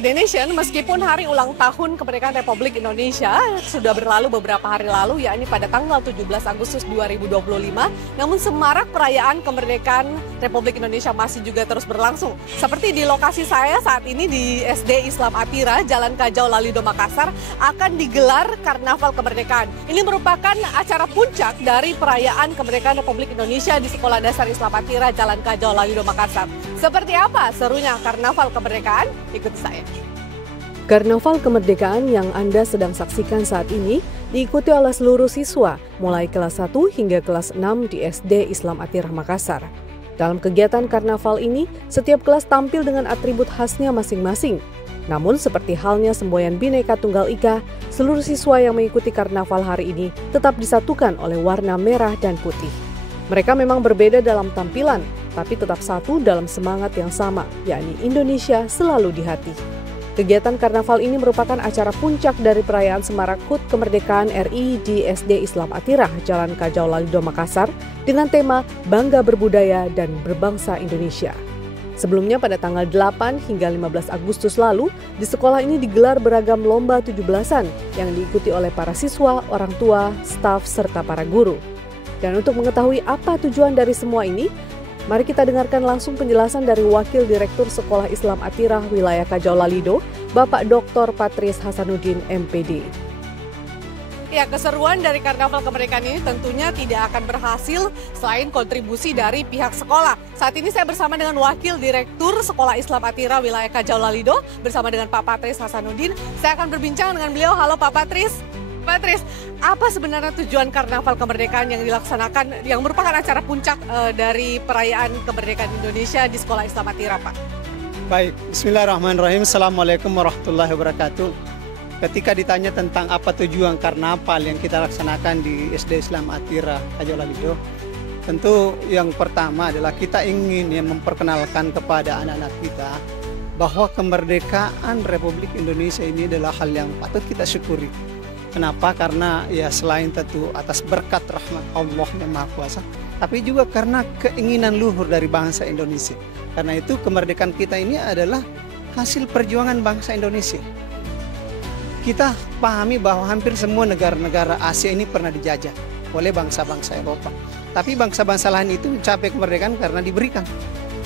Indonesian, meskipun hari ulang tahun kemerdekaan Republik Indonesia sudah berlalu beberapa hari lalu, yakni pada tanggal 17 Agustus 2025, namun semarak perayaan kemerdekaan Republik Indonesia masih juga terus berlangsung. Seperti di lokasi saya saat ini di SD Islam Atira, Jalan Kajau Lalido, Makassar, akan digelar Karnaval Kemerdekaan. Ini merupakan acara puncak dari perayaan kemerdekaan Republik Indonesia di Sekolah Dasar Islam Atira, Jalan Kajau Lalido, Makassar. Seperti apa serunya Karnaval Kemerdekaan? Ikuti saya. Karnaval Kemerdekaan yang Anda sedang saksikan saat ini diikuti oleh seluruh siswa mulai kelas 1 hingga kelas 6 di SD Islam Atira Makassar. Dalam kegiatan karnaval ini, setiap kelas tampil dengan atribut khasnya masing-masing. Namun seperti halnya semboyan Bhinneka Tunggal Ika, seluruh siswa yang mengikuti karnaval hari ini tetap disatukan oleh warna merah dan putih. Mereka memang berbeda dalam tampilan, tapi tetap satu dalam semangat yang sama, yakni Indonesia selalu di hati. Kegiatan karnaval ini merupakan acara puncak dari perayaan semarak HUT Kemerdekaan RI di SD Islam Atira, Jalan Kajau Lalido, Makassar, dengan tema Bangga Berbudaya dan Berbangsa Indonesia. Sebelumnya pada tanggal 8 hingga 15 Agustus lalu, di sekolah ini digelar beragam lomba 17-an yang diikuti oleh para siswa, orang tua, staf, serta para guru. Dan untuk mengetahui apa tujuan dari semua ini, mari kita dengarkan langsung penjelasan dari Wakil Direktur Sekolah Islam Atira Wilayah Kajau Lalido, Bapak Dr. Patris Hasanuddin, MPD. Ya, keseruan dari Karnaval Kemerdekaan ini tentunya tidak akan berhasil selain kontribusi dari pihak sekolah. Saat ini saya bersama dengan Wakil Direktur Sekolah Islam Atira Wilayah Kajau Lalido bersama dengan Pak Patris Hasanuddin. Saya akan berbincang dengan beliau. Halo Pak Patris. Patris, apa sebenarnya tujuan Karnaval Kemerdekaan yang dilaksanakan, yang merupakan acara puncak dari perayaan kemerdekaan Indonesia di Sekolah Islam Atira, Pak? Baik, bismillahirrahmanirrahim. Assalamualaikum warahmatullahi wabarakatuh. Ketika ditanya tentang apa tujuan karnaval yang kita laksanakan di SD Islam Atira Kajau Lalido, tentu yang pertama adalah kita ingin memperkenalkan kepada anak-anak kita bahwa kemerdekaan Republik Indonesia ini adalah hal yang patut kita syukuri. Kenapa? Karena ya selain tentu atas berkat rahmat Allah yang Maha Kuasa, tapi juga karena keinginan luhur dari bangsa Indonesia. Karena itu kemerdekaan kita ini adalah hasil perjuangan bangsa Indonesia. Kita pahami bahwa hampir semua negara-negara Asia ini pernah dijajah oleh bangsa-bangsa Eropa. Tapi bangsa-bangsa lain itu mencapai kemerdekaan karena diberikan.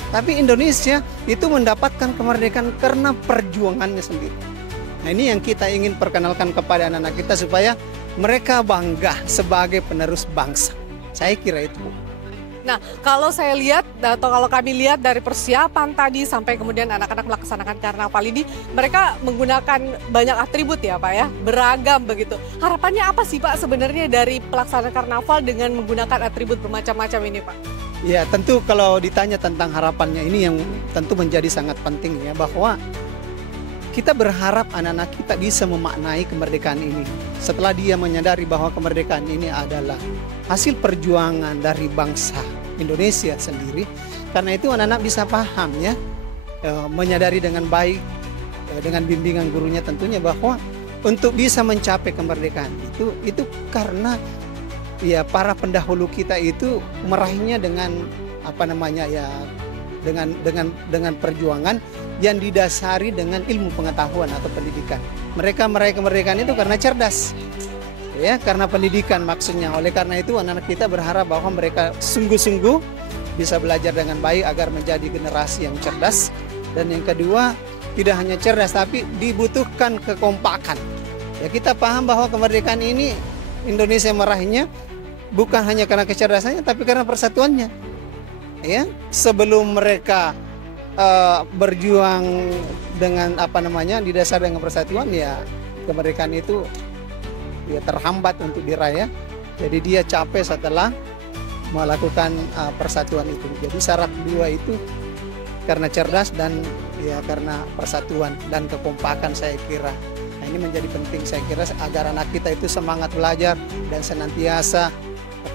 Tapi Indonesia itu mendapatkan kemerdekaan karena perjuangannya sendiri. Nah, ini yang kita ingin perkenalkan kepada anak-anak kita supaya mereka bangga sebagai penerus bangsa. Saya kira itu. Nah, kalau saya lihat atau kalau kami lihat dari persiapan tadi sampai kemudian anak-anak melaksanakan karnaval ini, mereka menggunakan banyak atribut ya Pak ya, beragam begitu. Harapannya apa sih Pak sebenarnya dari pelaksanaan karnaval dengan menggunakan atribut bermacam-macam ini Pak? Ya, tentu kalau ditanya tentang harapannya ini yang tentu menjadi sangat penting ya, bahwa kita berharap anak-anak kita bisa memaknai kemerdekaan ini. Setelah dia menyadari bahwa kemerdekaan ini adalah hasil perjuangan dari bangsa Indonesia sendiri, karena itu anak-anak bisa paham ya, menyadari dengan baik, dengan bimbingan gurunya tentunya, bahwa untuk bisa mencapai kemerdekaan itu karena ya para pendahulu kita itu meraihnya dengan apa namanya ya, dengan perjuangan yang didasari dengan ilmu pengetahuan atau pendidikan. Mereka meraih kemerdekaan itu karena cerdas, ya, karena pendidikan maksudnya. Oleh karena itu anak-anak kita berharap bahwa mereka sungguh-sungguh bisa belajar dengan baik agar menjadi generasi yang cerdas. Dan yang kedua, tidak hanya cerdas tapi dibutuhkan kekompakan. Ya, kita paham bahwa kemerdekaan ini Indonesia meraihnya bukan hanya karena kecerdasannya tapi karena persatuannya. Ya, sebelum mereka berjuang dengan apa namanya didasar dengan persatuan, ya kemerdekaan itu ya terhambat untuk diraih. Jadi dia capek setelah melakukan persatuan itu. Jadi syarat dua itu karena cerdas dan ya karena persatuan dan kekompakan saya kira. Nah, ini menjadi penting saya kira agar anak kita itu semangat belajar dan senantiasa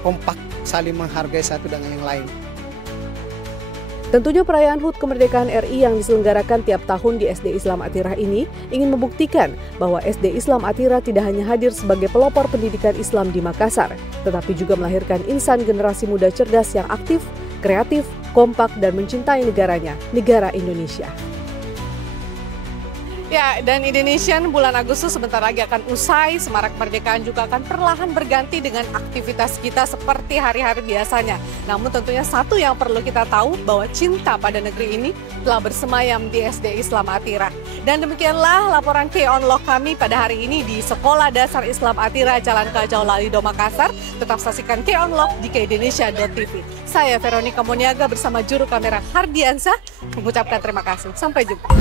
kompak saling menghargai satu dengan yang lain. Tentunya perayaan HUT Kemerdekaan RI yang diselenggarakan tiap tahun di SD Islam Atirah ini ingin membuktikan bahwa SD Islam Atirah tidak hanya hadir sebagai pelopor pendidikan Islam di Makassar, tetapi juga melahirkan insan generasi muda cerdas yang aktif, kreatif, kompak, dan mencintai negaranya, negara Indonesia. Ya, dan Indonesian bulan Agustus sebentar lagi akan usai, semarak kemerdekaan juga akan perlahan berganti dengan aktivitas kita seperti hari-hari biasanya. Namun tentunya satu yang perlu kita tahu bahwa cinta pada negeri ini telah bersemayam di SD Islam Atirah. Dan demikianlah laporan K-Onlock kami pada hari ini di Sekolah Dasar Islam Atirah Jalan Kajau Lalido Makassar. Tetap saksikan K-Onlock di kindonesia.tv. Saya Veronica Moniaga bersama juru kamera Hardiansah mengucapkan terima kasih. Sampai jumpa.